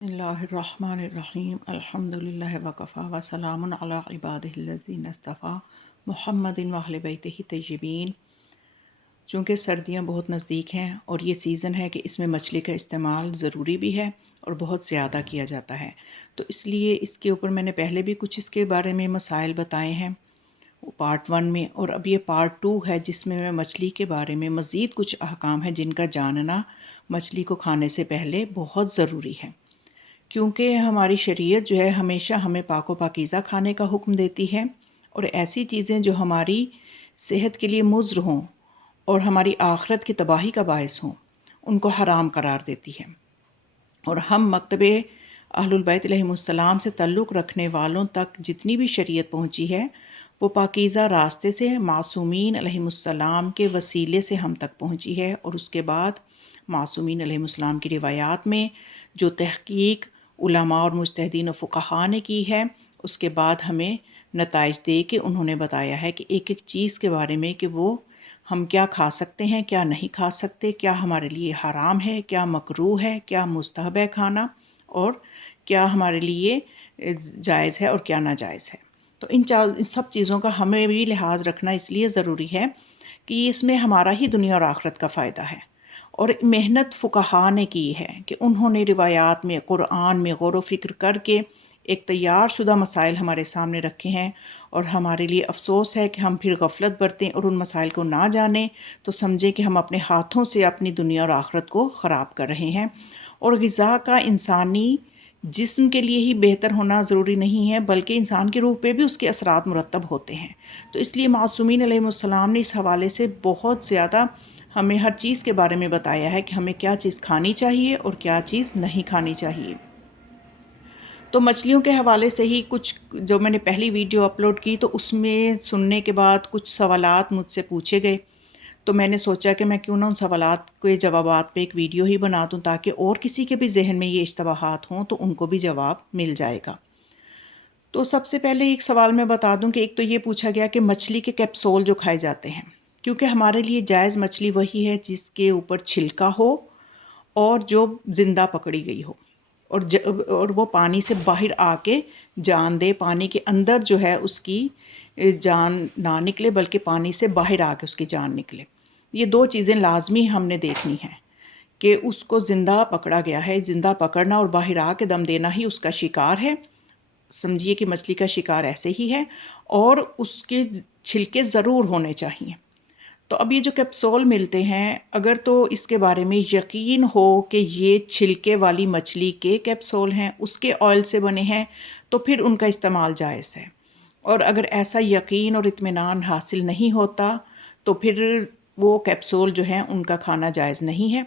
बिस्मिल्लाहिर्रहमानिर्रहीम अल्हम्दुलिल्लाहि वकफ़ा वसलाम अला इबादिहिल्लज़ीना इस्तफ़ा मुहम्मदिन व अहले बैतिही तय्यबीन। चूँकि सर्दियाँ बहुत नज़दीक हैं और ये सीज़न है कि इसमें मछली का इस्तेमाल ज़रूरी भी है और बहुत ज़्यादा किया जाता है, तो इसलिए इसके ऊपर मैंने पहले भी कुछ इसके बारे में मसाइल बताए हैं पार्ट 1 में, और अब ये पार्ट 2 है जिसमें मैं मछली के बारे में मज़ीद कुछ अहकाम हैं जिनका जानना मछली को खाने से पहले बहुत ज़रूरी है। क्योंकि हमारी शरीयत जो है हमेशा हमें पाको पाकीज़ा खाने का हुक्म देती है और ऐसी चीज़ें जो हमारी सेहत के लिए मुज़र हों और हमारी आखिरत की तबाही का बायस हों उनको हराम करार देती है। और हम मकतबे अहलुल बैत अलैहिमुस्सलाम से ताल्लुक़ रखने वालों तक जितनी भी शरीयत पहुँची है वो पाकीज़ा रास्ते से मासूमीन अलैहिमुस्सलाम के वसीले से हम तक पहुँची है, और उसके बाद मासूमीन अलैहिमुस्सलाम की रिवायात में जो तहक़ीक़ उलमा और मुज्तहिदीन व फ़ुक़हा ने की है उसके बाद हमें नताइज दे के उन्होंने बताया है कि एक एक चीज़ के बारे में कि वो हम क्या खा सकते हैं, क्या नहीं खा सकते, क्या हमारे लिए हराम है, क्या मकरूह है, क्या मुस्तहब है खाना, और क्या हमारे लिए जायज़ है और क्या नाजायज़ है। तो इन सब चीज़ों का हमें भी लिहाज रखना इसलिए ज़रूरी है कि इसमें हमारा ही दुनिया और आखिरत का फ़ायदा है। और मेहनत फ़ुक़हा ने की है कि उन्होंने रिवायात में क़ुरआन में गौर व फ़िक्र करके एक तैयार शुदा मसाइल हमारे सामने रखे हैं, और हमारे लिए अफ़सोस है कि हम फिर गफ़लत बरतें और उन मसाइल को ना जानें तो समझें कि हम अपने हाथों से अपनी दुनिया और आखिरत को ख़राब कर रहे हैं। और ग़िज़ा का इंसानी जिस्म के लिए ही बेहतर होना ज़रूरी नहीं है बल्कि इंसान की रूह पे भी उसके असरात मुरतब होते हैं। तो इसलिए मासूमीन अलैहिमुस्सलाम ने इस हवाले से बहुत ज़्यादा हमें हर चीज़ के बारे में बताया है कि हमें क्या चीज़ खानी चाहिए और क्या चीज़ नहीं खानी चाहिए। तो मछलियों के हवाले से ही कुछ जो मैंने पहली वीडियो अपलोड की तो उसमें सुनने के बाद कुछ सवालात मुझसे पूछे गए, तो मैंने सोचा कि मैं क्यों ना उन सवालात के जवाबात पे एक वीडियो ही बना दूं ताकि और किसी के भी ज़हन में ये इश्तबाहात हों तो उनको भी जवाब मिल जाएगा। तो सबसे पहले एक सवाल मैं बता दूं कि एक तो ये पूछा गया कि मछली के कैप्सूल जो खाए जाते हैं, क्योंकि हमारे लिए जायज़ मछली वही है जिसके ऊपर छिलका हो और जो ज़िंदा पकड़ी गई हो और वो पानी से बाहर आके जान दे, पानी के अंदर जो है उसकी जान ना निकले बल्कि पानी से बाहर आके उसकी जान निकले। ये 2 चीज़ें लाज़मी हमने देखनी है कि उसको ज़िंदा पकड़ा गया है, ज़िंदा पकड़ना और बाहर आके दम देना ही उसका शिकार है। समझिए कि मछली का शिकार ऐसे ही है, और उसके छिलके ज़रूर होने चाहिए। तो अब ये जो कैप्सूल मिलते हैं, अगर तो इसके बारे में यकीन हो कि ये छिलके वाली मछली के कैप्सूल हैं, उसके ऑयल से बने हैं, तो फिर उनका इस्तेमाल जायज़ है। और अगर ऐसा यकीन और इत्मीनान हासिल नहीं होता, तो फिर वो कैप्सूल जो हैं उनका खाना जायज़ नहीं है।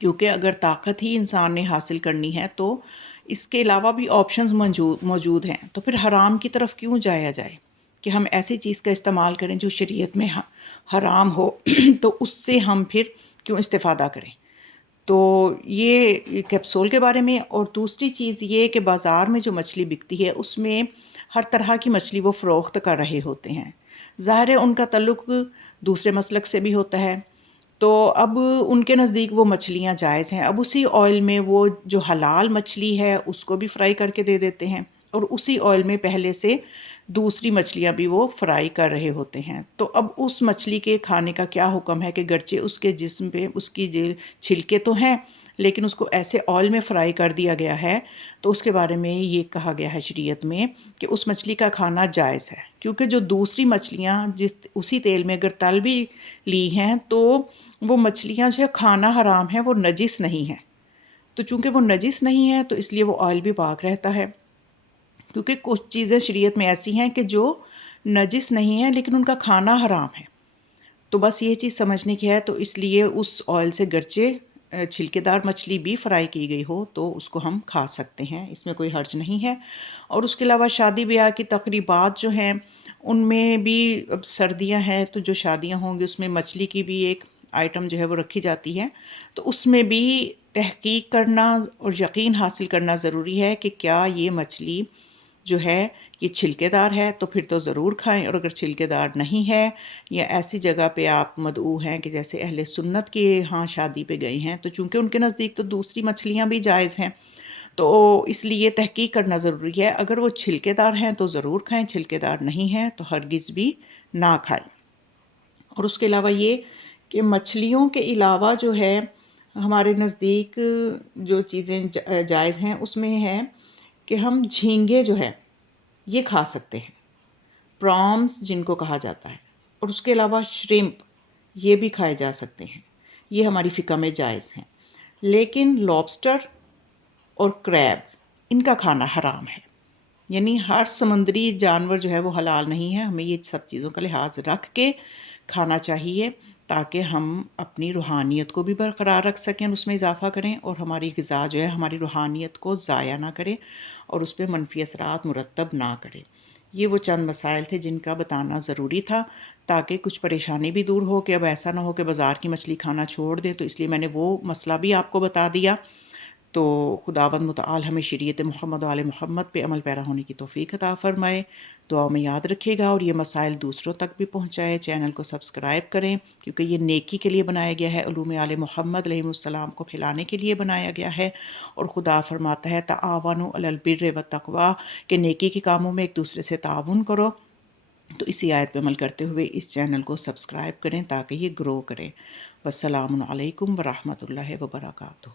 क्योंकि अगर ताकत ही इंसान ने हासिल करनी है तो इसके अलावा भी ऑप्शंस मौजूद हैं, तो फिर हराम की तरफ क्यों जाया जाए कि हम ऐसी चीज़ का इस्तेमाल करें जो शरीयत में हराम हो तो उससे हम फिर क्यों इस्तेफ़ादा करें। तो ये कैप्सूल के बारे में। और दूसरी चीज़ ये कि बाज़ार में जो मछली बिकती है उसमें हर तरह की मछली वो फ़रोख्त कर रहे होते हैं। ज़ाहिर है उनका ताल्लुक़ दूसरे मसलक से भी होता है, तो अब उनके नज़दीक वो मछलियाँ जायज़ हैं। अब उसी ऑयल में वो जो हलाल मछली है उसको भी फ्राई करके दे देते हैं, और उसी ऑयल में पहले से दूसरी मछलियाँ भी वो फ्राई कर रहे होते हैं। तो अब उस मछली के खाने का क्या हुक्म है कि गरचे उसके जिस्म पे उसकी छिलके तो हैं, लेकिन उसको ऐसे ऑयल में फ्राई कर दिया गया है, तो उसके बारे में ये कहा गया है शरीयत में कि उस मछली का खाना जायज़ है। क्योंकि जो दूसरी मछलियाँ जिस उसी तेल में अगर तल भी ली हैं तो वो मछलियाँ जो है खाना हराम है, वो नजिस नहीं है। तो चूँकि वो नजिस नहीं है तो इसलिए वो ऑयल भी पाक रहता है। क्योंकि कुछ चीज़ें शरीयत में ऐसी हैं कि जो नजिस नहीं है लेकिन उनका खाना हराम है। तो बस ये चीज़ समझने की है, तो इसलिए उस ऑयल से गरचे छिलकेदार मछली भी फ्राई की गई हो तो उसको हम खा सकते हैं, इसमें कोई हर्ज नहीं है। और उसके अलावा शादी-ब्याह की तक़रीबात जो हैं उनमें भी, अब सर्दियाँ हैं तो जो शादियाँ होंगी उसमें मछली की भी एक आइटम जो है वो रखी जाती है। तो उसमें भी तहक़ीक़ करना और यकीन हासिल करना ज़रूरी है कि क्या ये मछली जो है ये छिलकेदार है तो फिर तो ज़रूर खाएँ, और अगर छिलकेदार नहीं है या ऐसी जगह पे आप मदऊ हैं कि जैसे अहले सुन्नत के यहाँ शादी पे गए हैं, तो चूँकि उनके नज़दीक तो दूसरी मछलियाँ भी जायज़ हैं, تو اس لیے تحقیق کرنا ضروری ہے. اگر وہ چھلکے دار ہیں تو ضرور کھائیں، چھلکے دار نہیں ہیں تو ہرگز بھی نہ کھائیں. اور اس کے علاوہ یہ کہ مچھلیوں کے علاوہ جو ہے ہمارے نزدیک جو چیزیں جائز ہیں اس میں ہے کہ ہم جھینگے جو ہے یہ کھا سکتے ہیں، پرامز جن کو کہا جاتا ہے، اور اس کے علاوہ شرمپ یہ بھی کھائے جا سکتے ہیں، یہ ہماری فقہ میں جائز ہیں. لیکن لابسٹر اور کریب ان کا کھانا حرام ہے. یعنی ہر سمندری جانور جو ہے وہ حلال نہیں ہے. ہمیں یہ سب چیزوں کا لحاظ رکھ کے کھانا چاہیے تاکہ ہم اپنی روحانیت کو بھی برقرار رکھ سکیں، اس میں اضافہ کریں، اور ہماری غذا جو ہے ہماری روحانیت کو ضائع نہ کرے اور اس پہ منفی اثرات مرتب نہ کرے. یہ وہ چند مسائل تھے جن کا بتانا ضروری تھا تاکہ کچھ پریشانی بھی دور ہو کہ اب ایسا نہ ہو کہ بازار کی مچھلی کھانا چھوڑ دیں. تو اس لیے میں نے وہ مسئلہ بھی آپ کو بتا دیا. تو خداوند متعال ہمیں شریعت محمد و آل محمد پہ عمل پیرا ہونے کی توفیق عطا فرمائے. دعاؤں میں یاد رکھیے گا اور یہ مسائل دوسروں تک بھی پہنچائے. چینل کو سبسکرائب کریں کیونکہ یہ نیکی کے لیے بنایا گیا ہے، علوم آل محمد علیہ السلام کو پھیلانے کے لیے بنایا گیا ہے. اور خدا فرماتا ہے تعاونوا علی البر والتقوی کہ نیکی کے کاموں میں ایک دوسرے سے تعاون کرو. تو اسی آیت پہ عمل کرتے ہوئے اس چینل کو سبسکرائب کریں تاکہ یہ گرو کرے. والسلام علیکم ورحمۃ اللہ وبرکاتہ.